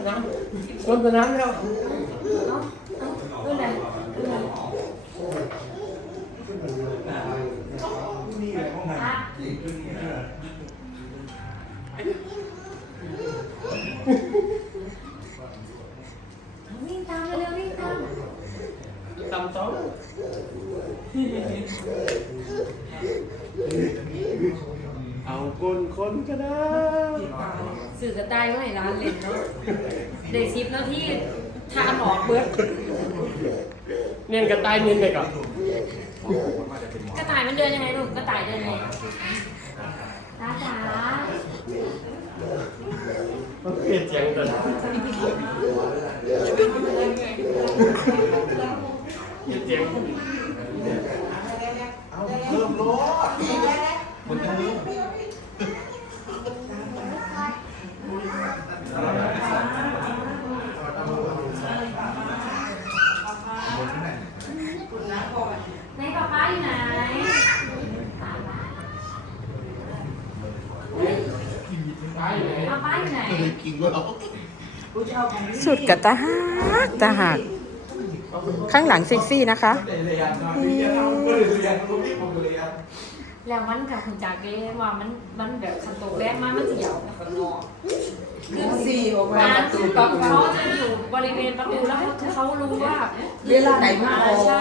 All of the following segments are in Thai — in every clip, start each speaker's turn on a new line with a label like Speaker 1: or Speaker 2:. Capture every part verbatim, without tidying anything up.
Speaker 1: น้ำคนตัวน้ำแล้วเอาเอาเรื่องอะไรเรื่องอะไร
Speaker 2: นี่แหละห้องน้ำ
Speaker 1: วิ่งตามเร็วๆวิ่งตามตามต้อง
Speaker 2: เอาคนคนก็ได้
Speaker 1: สื่อกระต่ายว่าให้ร้านเล่นเนาะเด็กซิปเนาะที่ทานออกเบิร์ดเนียนกระต่ายเนียนไปก่อนกระต่ายมันเดินยังไงลูกกระต่ายเดินยังไงตาจ๋า
Speaker 2: เปลี่ยนเสียงกันเปลี่ยนเสียงเอาเริ่มรถมันจะนิ่ง
Speaker 1: ไหนป๊าป๊าอยู่ไหนป๊าป๊าอยู่ไหน
Speaker 3: สุดกับตาหักตาหักข้างหลังเซ็กซี่นะคะ
Speaker 1: แล้วมันกับคุณจากเด้ว่ามันมันแบบคันโตแรกมากมันจะยาวแบบข้างนอกคือสี่ออกมาคือแบบเขาจะอยู่บริเวณประตูแล้วเขารู้ว่า
Speaker 4: เวลาไหนมาออก
Speaker 1: ใช่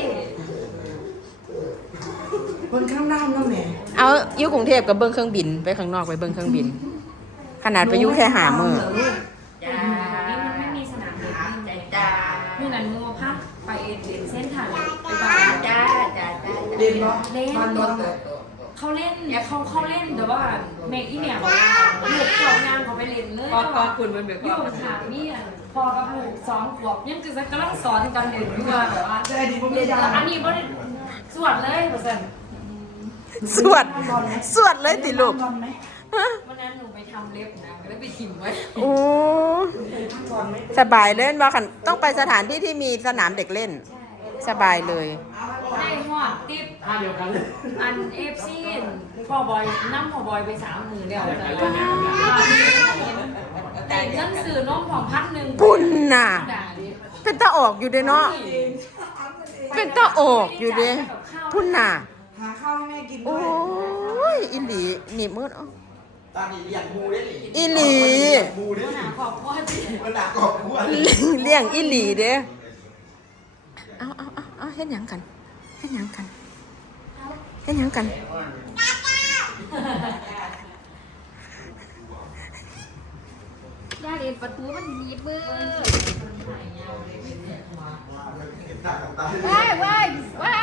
Speaker 4: คนข้างหน้าน้องแม่
Speaker 3: เอาอยู่กรุงเทพกับเบิ้งเครื่องบินไปข้างนอกไปเบิ้งเครื่องบิน ขนาดไปอยู่แค่หามือ
Speaker 1: จ้านี่มันไม่มีสนามเด็กนี่จ้ามื่อนั้นมัวพักไปเอ็นเอ็นเส้นทางไปบ้านจ้าจ้าจ้า
Speaker 4: เรียนเนาะ
Speaker 1: เล่น
Speaker 4: มันเนาะ
Speaker 1: เขาเล่นเขาเขาเล่นแต่ว่าเมกอีเนี่ยบอกว่าลูกเจ้างานเขาไปเล่นเลย
Speaker 5: ก็ก็คุณมันแบบ
Speaker 1: อยู่ถามนี่พอกับลูกสองขวบยังคือจะกำลังสอนกันเล่นอยู่ว่าแบบว่า
Speaker 4: แต่ดีพวก
Speaker 1: เล่
Speaker 4: นี้
Speaker 1: น
Speaker 4: ยา
Speaker 1: อันนี้บ่ได้สวดเลยเปอร์เซ็นต์
Speaker 3: สวด สวดเลยติลูก
Speaker 1: วันนั้นหนูไปทำเล็บนะแล้วไปถิ่มไว้
Speaker 3: โอ้สบายเล่นว่าคันต้องไปสถานที่ที่มีสนามเด็กเล่น สบายเลย
Speaker 1: ได้หอดติ๊บ
Speaker 2: ท่าเดียวกัน
Speaker 1: อันเอฟซีพ่อบอยนั่งพ่อบอยไปสามหมื่นแล้วแต่เงินสื่อน้องของพันหนึ่ง
Speaker 3: ปุ่นน่ะ
Speaker 1: ด่าดิ
Speaker 3: เป็นตาออกอยู่เด้เนาะ เป็นตาออกอยู่เด้พุ่นน่ะ
Speaker 4: หาข้าวให้แม่กินด้
Speaker 3: โอ้
Speaker 4: วย
Speaker 3: ยอิหลีหนีบมืดเอา
Speaker 2: ตอนนี้เลี้ยงมูได้หนิ
Speaker 3: อีหลี
Speaker 2: มูได้หนิ
Speaker 1: หาขอบพ่อดิ
Speaker 2: มันหนักกว่ามูอะไร
Speaker 3: เลี้ยงอีหลีเด้เอาเอาเอาเอาเฮ็ดหยังกันเฮ็ดหยังกันเฮ็ดหยังกัน
Speaker 1: ย่าเรียนประตูมันหนีบมือ
Speaker 2: ตาตา
Speaker 1: ว้ายว้ายว้า